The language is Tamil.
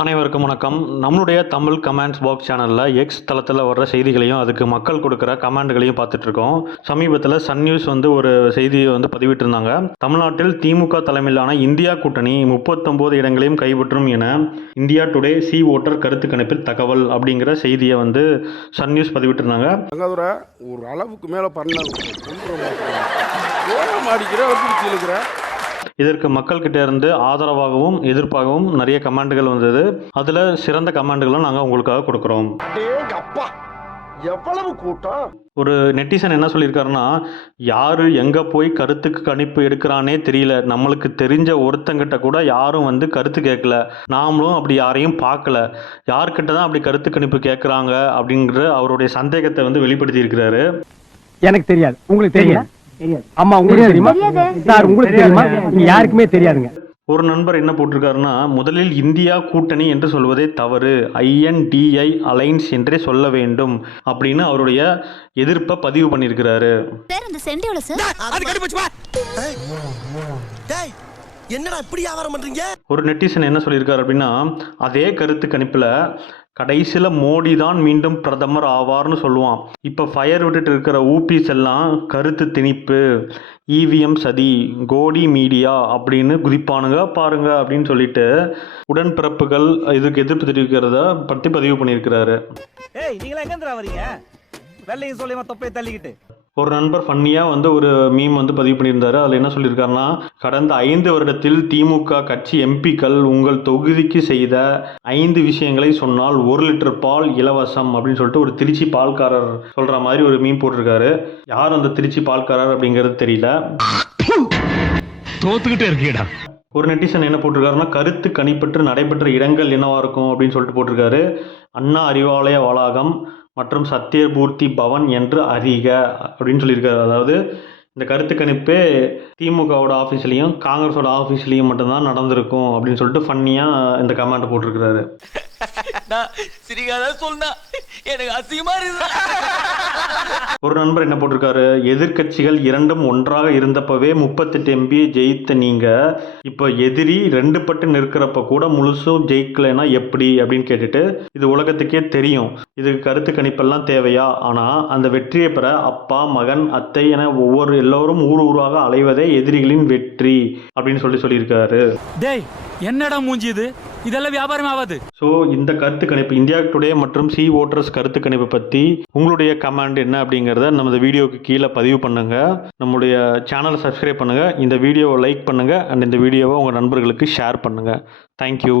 அனைவருக்கும் வணக்கம். நம்மளுடைய தமிழ் கமெண்ட்ஸ் பாக்ஸ் சேனலில் எக்ஸ் தளத்தில் வர்ற செய்திகளையும் அதுக்கு மக்கள் கொடுக்குற கமெண்ட்களையும் பார்த்துட்ருக்கோம். சமீபத்தில் சன் நியூஸ் ஒரு செய்தியை பதிவிட்டிருந்தாங்க. தமிழ்நாட்டில் திமுக தலைமையிலான இந்தியா கூட்டணி 39 இடங்களையும் கைப்பற்றும் என இந்தியா டுடே சி ஓட்டர் கருத்து கணிப்பில் தகவல் அப்படிங்கிற செய்தியை சன் நியூஸ் பதிவிட்டிருந்தாங்க. ஒரு அளவுக்கு மேலே இதற்கு மக்கள்கிட்ட இருந்து ஆதரவாகவும் எதிர்ப்பாகவும் நிறைய கமெண்ட்கள் வந்தது. அதில் சிறந்த கமெண்ட்களும் நாங்கள் உங்களுக்காக கொடுக்குறோம். எவ்வளவு கூட்டம்! ஒரு நெட்டிசன் என்ன சொல்லியிருக்காருன்னா, யாரு எங்கே போய் கருத்துக்கு கணிப்பு எடுக்கிறானே தெரியல, நம்மளுக்கு தெரிஞ்ச ஒருத்தங்கிட்ட கூட யாரும் கருத்து கேட்கல, நாமளும் அப்படி யாரையும் பார்க்கல, யார்கிட்ட தான் அப்படி கருத்து கணிப்பு கேட்குறாங்க அப்படிங்கிற அவருடைய சந்தேகத்தை வெளிப்படுத்தி இருக்கிறாரு. எனக்கு தெரியாது, உங்களுக்கு தெரியும். அம்மா உங்களுக்கு தெரியுமா? சார் உங்களுக்கு தெரியுமா? யாருக்குமே தெரியாதுங்க. ஒரு நண்பர் என்ன போட்டிருக்காருன்னா, முதலில் இந்தியா கூட்டணி என்று சொல்வதே தவறு, INDI அலைன்ஸ் என்றே சொல்ல வேண்டும் அப்படின்னு அவருடைய எதிர்ப்பை பதிவு பண்ணியிருக்கிறாரு. ஒரு நெட்டிசன் என்ன சொல்லியிருக்காரு அப்படின்னா, அதே கருத்து கணிப்பில் கடைசியில் மோடி தான் மீண்டும் பிரதமர் ஆவார்னு சொல்லுவான். இப்போ ஃபயர் விட்டுட்டு இருக்கிற ஊபிஸ் எல்லாம் கருத்து திணிப்பு, EVM சதி, கோடி மீடியா அப்படின்னு குதிப்பானுங்க பாருங்க அப்படின்னு சொல்லிட்டு உடன்பிறப்புகள் இதுக்கு எதிர்ப்பு தெரிவிக்கிறத பற்றி பதிவு பண்ணியிருக்கிறாரு. ஒரு நண்பர் ஃபன்னியாக ஒரு மீம் பதிவு பண்ணியிருந்தாரு. அதில் என்ன சொல்லியிருக்காருன்னா, கடந்த 5 வருடத்தில் திமுக கட்சி எம்பிக்கள் உங்கள் தொகுதிக்கு செய்த 5 விஷயங்களை சொன்னால் 1 லிட்டர் பால் இலவசம் அப்படின்னு சொல்லிட்டு ஒரு திருச்சி பால்காரர் சொல்கிற மாதிரி ஒரு மீம் போட்டிருக்காரு. யார் அந்த திருச்சி பால்காரர் அப்படிங்கிறது தெரியல. தோத்துக்கிட்டே இருக்கீடா. ஒரு நெட்டிசன் என்ன போட்டிருக்காருன்னா, கருத்து கணிப்பற்று நடைபெற்ற இடங்கள் என்னவா இருக்கும் அப்படின்னு சொல்லிட்டு போட்டிருக்காரு. அண்ணா அறிவாலய வளாகம் மற்றும் சத்யபூர்த்தி பவன் என்று அறிக அப்படின்னு சொல்லியிருக்காரு. அதாவது இந்த கருத்து கணிப்பே திமுகவோட ஆஃபீஸ்லேயும் காங்கிரஸோட ஆஃபீஸ்லேயும் மட்டும்தான் நடந்திருக்கும் அப்படின்னு சொல்லிட்டு ஃபன்னியாக இந்த கமெண்ட் போட்டிருக்கிறாரு. ஒரு நண்பர் என்ன போட்டிருக்காரு, எதிர்கட்சிகள் இரண்டும் ஒன்றாக இருந்தப்பவே 38 MB ஜெயித்த நீங்க இப்போ எதிரி 2 பட்டு நிற்கிறப்ப கூட முழுசும் ஜெயிக்கலைன்னா எப்படி அப்படின்னு கேட்டுட்டு, இது உலகத்துக்கே தெரியும், இதுக்கு கருத்து கணிப்பெல்லாம் தேவையா, ஆனால் அந்த வெற்றியை பெற அப்பா மகன் அத்தை என எல்லோரும் ஊராக அலைவதே எதிரிகளின் வெற்றி அப்படின்னு சொல்லியிருக்காரு. என்னடா மூஞ்சி இது, இதெல்லாம் வியாபாரம் ஆகாது. ஸோ இந்த கருத்து கணிப்பு இந்தியா டுடே மற்றும் சி ஓட்டர்ஸ் கருத்து கணிப்பு பற்றி உங்களுடைய கமெண்ட் என்ன அப்படிங்கிறத நம்ம வீடியோக்கு கீழே பதிவு பண்ணுங்க. நம்முடைய சேனலை சப்ஸ்கிரைப் பண்ணுங்க, இந்த வீடியோவை லைக் பண்ணுங்க, அண்ட் இந்த வீடியோவை உங்கள் நண்பர்களுக்கு ஷேர் பண்ணுங்க. தேங்க்யூ.